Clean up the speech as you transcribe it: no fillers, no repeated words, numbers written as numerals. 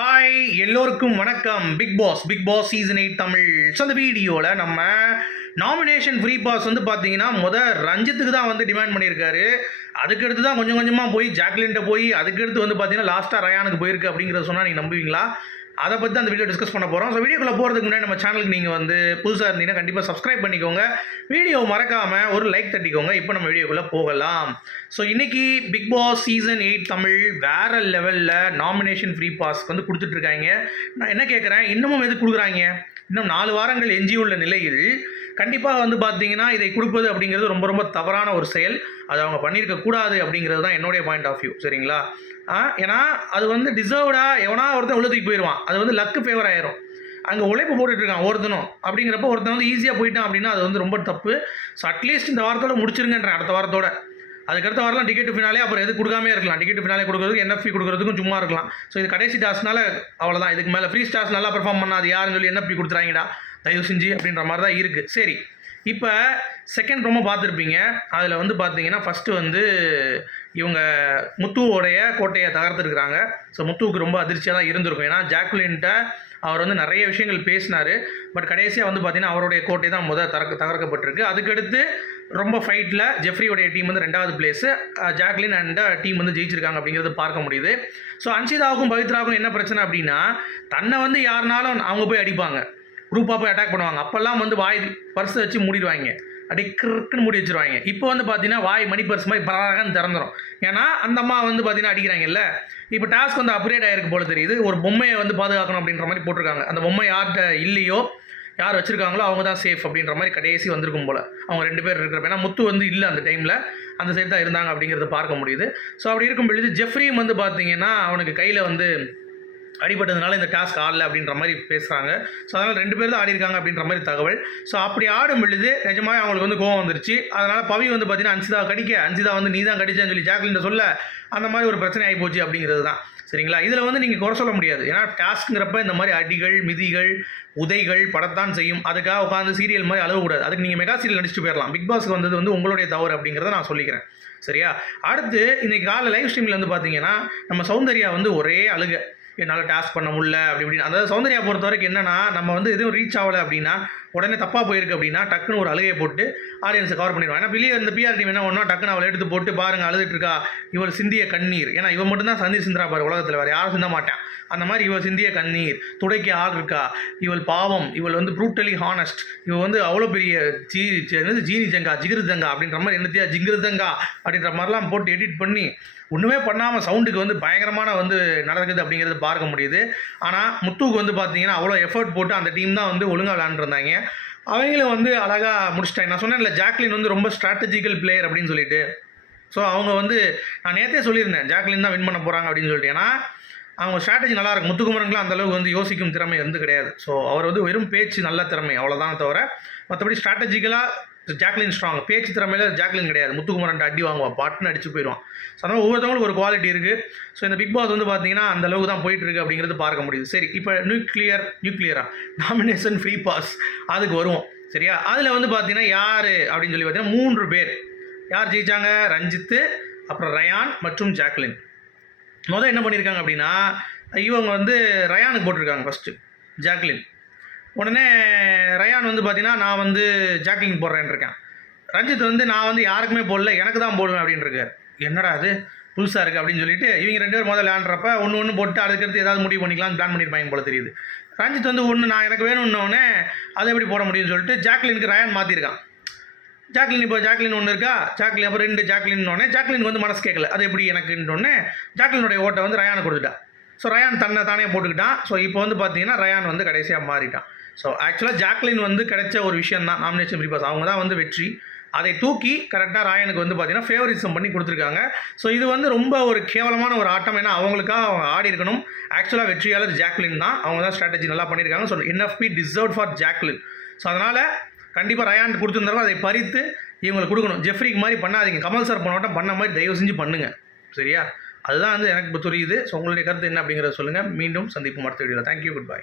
Hi எல்லோருக்கும் வணக்கம். Bigg Boss season 8 Tamil. So அந்த வீடியோவில் நம்ம நாமினேஷன் ஃப்ரீ பாஸ் வந்து பார்த்தீங்கன்னா ரஞ்சித்துக்கு தான் வந்து டிமாண்ட் பண்ணியிருக்காரு. அதுக்கடுத்து தான் கொஞ்சம் கொஞ்சமாக போய் ஜாக்லின்ட்ட போய் அதுக்கடுத்து வந்து பார்த்தீங்கன்னா லாஸ்ட்டாக ரயானுக்கு போயிருக்கு அப்படிங்கிறத சொன்னால் நீங்கள் நம்புவீங்களா? அதை பற்றி அந்த வீடியோ டிஸ்கஸ் பண்ண போகிறோம். ஸோ வீடியோக்குள்ளே போகிறதுக்கு முன்னாடி நம்ம சேனலுக்கு நீங்கள் வந்து புதுசாக இருந்தீங்கன்னா கண்டிப்பாக சப்ஸ்கிரைப் பண்ணிக்கோங்க. வீடியோ மறக்காமல் ஒரு லைக் தட்டிக்கோங்க. இப்போ நம்ம வீடியோக்குள்ளே போகலாம். ஸோ இன்றைக்கி பிக் பாஸ் சீசன் 8 தமிழ் வேறு லெவலில் நாமினேஷன் ஃப்ரீ பாஸ்க்கு வந்து கொடுத்துட்ருக்காங்க. நான் என்ன கேட்குறேன், இன்னமும் எது கொடுக்குறாங்க? இன்னும் 4 வாரங்கள் எஞ்சியுள்ள நிலையில் கண்டிப்பாக வந்து பார்த்தீங்கன்னா இதை கொடுப்பது அப்படிங்கிறது ரொம்ப ரொம்ப தவறான ஒரு செயல். அது அவங்க பண்ணியிருக்கக்கூடாது அப்படிங்கிறது தான் என்னுடைய பாயிண்ட் ஆஃப் வியூ. சரிங்களா? ஏன்னா அது வந்து டிசர்வ்டாக எவனா ஒருத்தன் உள்ள போயிடுவான். அது வந்து லக்கு ஃபேவர் ஆயிரும். அங்கே உழைப்பு போட்டுட்ருக்கான் ஒருத்தனும். அப்படிங்கிறப்ப ஒருத்தன் வந்து ஈஸியாக போயிட்டான் அப்படின்னா அது வந்து ரொம்ப தப்பு. ஸோ அட்லீஸ்ட் இந்த வாரத்தோட முடிச்சிருங்கன்றேன், அடுத்த வாரத்தோட. அதுக்கடுத்த வாரம் டிக்கெட் ஃபினாலே அப்புறம் எது கொடுக்காமே இருக்கலாம். டிக்கெட் ஃபினாலே கொடுக்குறதுக்கு NFP கொடுக்குறதுக்கும் சும்மா இருக்கலாம். ஸோ இது கடைசி டாஸ்னால அவ்வளோதான். இதுக்கு மேலே ஃப்ரீ ஸ்டார்ஸ் நல்லா பெர்ஃபார்ம் பண்ணாது யாருன்னு சொல்லி NFP கொடுத்துறாங்கடா தயவு செஞ்சு அப்படின்ற மாதிரி தான் இருக்குது. சரி, இப்போ செகண்ட் ரொம்ப பார்த்துருப்பீங்க. அதில் வந்து பார்த்தீங்கன்னா ஃபஸ்ட்டு வந்து இவங்க முத்துவோடைய கோட்டையை தகர்த்துருக்குறாங்க. ஸோ முத்துவுக்கு ரொம்ப அதிர்ச்சியாக தான் இருந்திருக்கும். ஏன்னா ஜாக்லின்ட்ட அவர் வந்து நிறைய விஷயங்கள் பேசினார். பட் கடைசியாக வந்து பார்த்தீங்கன்னா அவருடைய கோட்டை தான் தகர்க்கப்பட்டிருக்கு. அதுக்கடுத்து ரொம்ப ஃபைட்டில் ஜெஃப்ரியோடைய டீம் வந்து 2வது பிளேஸு, ஜாக்லின் அண்ட் டீம் வந்து ஜெயிச்சிருக்காங்க அப்படிங்கிறது பார்க்க முடியுது. ஸோ அன்ஷிதாவுக்கும் பவித்ராவுக்கும் என்ன பிரச்சனை அப்படின்னா, தன்னை வந்து யாருனாலும் அவங்க போய் அடிப்பாங்க, குரூப்பாக போய் அட்டாக் பண்ணுவாங்க. அப்போல்லாம் வந்து வாய் பர்ஸை வச்சு மூடிடுவாங்க, அப்படி கிறுக்குன்னு மூடி வச்சுருவாங்க. இப்போ வந்து பார்த்தீங்கன்னா வாய் மணி பர்ஸ் மாதிரி பரவாயில்லன்னு திறந்துடும். ஏன்னா அந்த அம்மா வந்து பார்த்தீங்கன்னா அடிக்கிறாங்கல்ல. இப்போ டாஸ்க் வந்து அப்கிரேட் ஆகிருக்கு போல தெரியுது. ஒரு பொம்மையை வந்து பாதுகாக்கணும் அப்படின்ற மாதிரி போட்டிருக்காங்க. அந்த பொம்மை யார்கிட்ட இல்லையோ, யார் வச்சுருக்காங்களோ அவங்க தான் சேஃப் அப்படின்ற மாதிரி கடைசி வந்திருக்கும் போல். அவங்க 2 பேர் இருக்கிறப்ப, ஏன்னா முத்து வந்து இல்லை அந்த டைமில், அந்த சைடு தான் இருந்தாங்க அப்படிங்கிறத பார்க்க முடியுது. ஸோ அப்படி இருக்கும் பொழுது ஜெஃப்ரியும் வந்து பார்த்தீங்கன்னா அவனுக்கு கையில் வந்து அடிபட்டதுனால இந்த டாஸ்க் ஆடல அப்படின்ற மாதிரி பேசுகிறாங்க. ஸோ அதனால் 2 பேர் தான் ஆடிருக்காங்க அப்படின்ற மாதிரி தகவல். ஸோ அப்படி ஆடும் பொழுது நிஜமாக அவங்களுக்கு வந்து கோவம் வந்துருச்சு. அதனால் பவி வந்து பார்த்தீங்கன்னா அன்சிதா வந்து நீ தான் கடிச்சேன்னு சொல்லி ஜாக்லின் சொல்ல அந்த மாதிரி ஒரு பிரச்சனை ஆகி போச்சு அப்படிங்கிறது தான். சரிங்களா? இதில் வந்து நீங்கள் குறை சொல்ல முடியாது. ஏன்னா டாஸ்க்குங்கிறப்ப இந்த மாதிரி அடிகள், மிதிகள், உதைகள் படத்தான் செய்யும். அதுக்காக உட்காந்து சீரியல் மாதிரி அழகக்கூடாது. அதுக்கு நீங்கள் மெகா சீரியல் நடிச்சுட்டு போயிடலாம். பிக் பாஸ்க்கு வந்தது வந்து உங்களுடைய தவறு அப்படிங்கிறத நான் சொல்லிக்கிறேன். சரியா? அடுத்து இன்றைக்கி காலையில் லைவ் ஸ்ட்ரீமில் வந்து பார்த்தீங்கன்னா நம்ம சௌந்தர்யா வந்து ஒரே அழுக, என்னால் டாஸ்க் பண்ண முடியல அப்படி இப்படின்னு. அதாவது சௌந்தர்யா பொறுத்த வரைக்கும் என்னென்னா, நம்ம வந்து எதுவும் ரீச் ஆகலை அப்படின்னா, உடனே தப்பாக போயிருக்கு அப்படின்னா டக்குன்னு ஒரு அழுகையை போட்டு ஆடியன்ஸை கவர் பண்ணிடுவாங்க. ஏன்னா வெளியே இந்த PR டீம் என்ன ஒன்றா டக்குன்னு அவளை எடுத்து போட்டு பாருங்கள் அழுதுட்டு இருக்கா, இவள் சிந்திய கண்ணீர். ஏன்னா இவன் மட்டும்தான் சந்தீர் சிந்திரா பாரு உலகத்தில், வேறு யாரும் சிந்த மாட்டான். அந்த மாதிரி இவள் சிந்திய கண்ணீர், துடைக்க ஆள் இருக்கா, இவள் பாவம், இவள் வந்து ப்ரூட்டலி ஹானஸ்ட், இவள் வந்து அவ்வளோ பெரிய ஜீனி ஜங்கா ஜிகிரு ஜங்கா அப்படின்ற மாதிரி என்னத்தையா ஜிகிரு ஜங்கா அப்படின்ற மாதிரிலாம் போட்டு எடிட் பண்ணி ஒன்றுமே பண்ணாமல் சவுண்டுக்கு வந்து பயங்கரமான வந்து நடக்குது அப்படிங்கிறது பார்க்க முடியுது. ஆனால் முத்துவுக்கு வந்து பார்த்தீங்கன்னா அவ்வளோ எஃபர்ட் போட்டு அந்த டீம் தான் வந்து ஒழுங்காக விளாண்டுருந்தாங்க. அவங்களும் வந்து அழகாக முடிச்சிட்டாங்க. நான் சொன்னேன்ல ஜாக்லின் வந்து ரொம்ப ஸ்ட்ராட்டஜிக்கல் பிளேயர் அப்படின்னு சொல்லிட்டு. ஸோ அவங்க வந்து நான் நேற்றே சொல்லியிருந்தேன் ஜாக்லின் தான் வின் பண்ண போகிறாங்க அப்படின்னு சொல்லிட்டு. ஏன்னா அவங்க ஸ்ட்ராட்டஜி நல்லாயிருக்கும். முத்துக்குமரன்லாம் அந்தளவுக்கு வந்து யோசிக்கும் திறமை வந்து கிடையாது. ஸோ அவர் வந்து வெறும் பேச்சு நல்ல திறமை அவ்வளோதான் தவிர மற்றபடி ஸ்ட்ராட்டஜிக்கலாக ஜாக்லின் ஸ்ட்ராங். பேச்சு திறமையில் ஜாக்லின் கிடையாது. முத்துக்குமரன் அடி வாங்குவான், பாட்டுன்னு அடிச்சு போயிடுவான். ஸோ அதனால் ஒவ்வொருத்தவங்களுக்கும் ஒரு குவாலிட்டி இருக்குது. ஸோ இந்த பிக் பாஸ் வந்து பார்த்தீங்கன்னா அந்த அளவுக்கு தான் போயிட்டுருக்கு அப்படிங்கிறது பார்க்க முடியுது. சரி, இப்போ நியூக்ளியரா நாமினேஷன் ஃப்ரீ பாஸ் அதுக்கு வருவோம். சரியா? அதில் வந்து பார்த்தீங்கன்னா யார் அப்படின்னு சொல்லி பார்த்தீங்கன்னா 3 பேர் யார் ஜெயித்தாங்க? ரஞ்சித்து, அப்புறம் ரயான் மற்றும் ஜாக்லின். என்ன பண்ணியிருக்காங்க அப்படின்னா, இவங்க வந்து ரயானுக்கு போட்டிருக்காங்க ஃபஸ்ட்டு ஜாக்லின். உடனே ரயான் வந்து பார்த்தீங்கன்னா நான் வந்து ஜாக்லின் போடுறேன்னு இருக்கேன். ரஞ்சித் வந்து நான் வந்து யாருக்குமே போடல, எனக்கு தான் போடுவேன் அப்படின்னு இருக்கார். என்னடா அது புதுசாக இருக்குது அப்படின்னு சொல்லிட்டு இவங்க 2 பேர் முதல்ல விளாண்டுறப்ப ஒன்று போட்டு அதுக்கடுத்து ஏதாவது முடிவு பண்ணிக்கலாம்னு பிளான் பண்ணியிருப்பாங்க போல தெரியுது. ரஞ்சித் வந்து நான் எனக்கு வேணும்னோடனே அதை எப்படி போட முடியும்னு சொல்லிட்டு ஜாக்லினுக்கு ரயான் மாற்றிருக்கான். ஜாக்லின் ஒன்று இருக்கா, ஜாக்லின் அப்புறம் 2 ஜாக்லின்னொடனே ஜாக்லினுக்கு வந்து மனசு கேட்கல, அது எப்படி எனக்குன்னொடனே ஜாக்லினுடைய ஓட்டை வந்து ரயானை கொடுத்துட்டா. ஸோ ரயான் தானே போட்டுக்கிட்டான். ஸோ இப்போ வந்து பார்த்தீங்கன்னா ரயான் வந்து கடைசியாக மாறிட்டான். ஸோ ஆக்சுவலாக ஜாக்லின் வந்து கிடைச்ச ஒரு விஷயம் தான் நாமினேஷன் ஃப்ரீ பாஸ். அவங்க தான் வந்து வெற்றி. அதை தூக்கி கரெக்டாக ராயனுக்கு வந்து பார்த்தீங்கன்னா ஃபேவரிசம் பண்ணி கொடுத்துருக்காங்க. ஸோ இது வந்து ரொம்ப ஒரு கேவலமான ஒரு ஆட்டம். ஏன்னா அவங்களுக்காக அவங்க ஆடி இருக்கணும். ஆக்சுவலாக வெற்றியாளர் ஜாக்லின் தான். அவங்க தான் ஸ்ட்ராட்டஜி நல்லா பண்ணியிருக்காங்க. So NFP deserve for Jacqueline. So அதனால் கண்டிப்பாக ரயான் கொடுத்துருந்தாலும் அதை பறித்து இவங்களுக்கு கொடுக்கணும். ஜெஃப்ரிக்கு மாதிரி பண்ணாதீங்க. கமல் சார் பண்ணோட்டம் பண்ண மாதிரி தயவு செஞ்சு பண்ணுங்கள். சரியா? அதுதான் வந்து எனக்கு இப்போ தெரியுது. ஸோ உங்களுடைய கருத்து என்ன அப்படிங்கிறத சொல்லுங்கள். மீண்டும் சந்திப்போம் அடுத்த வீடியோவில். Thank you, good bye.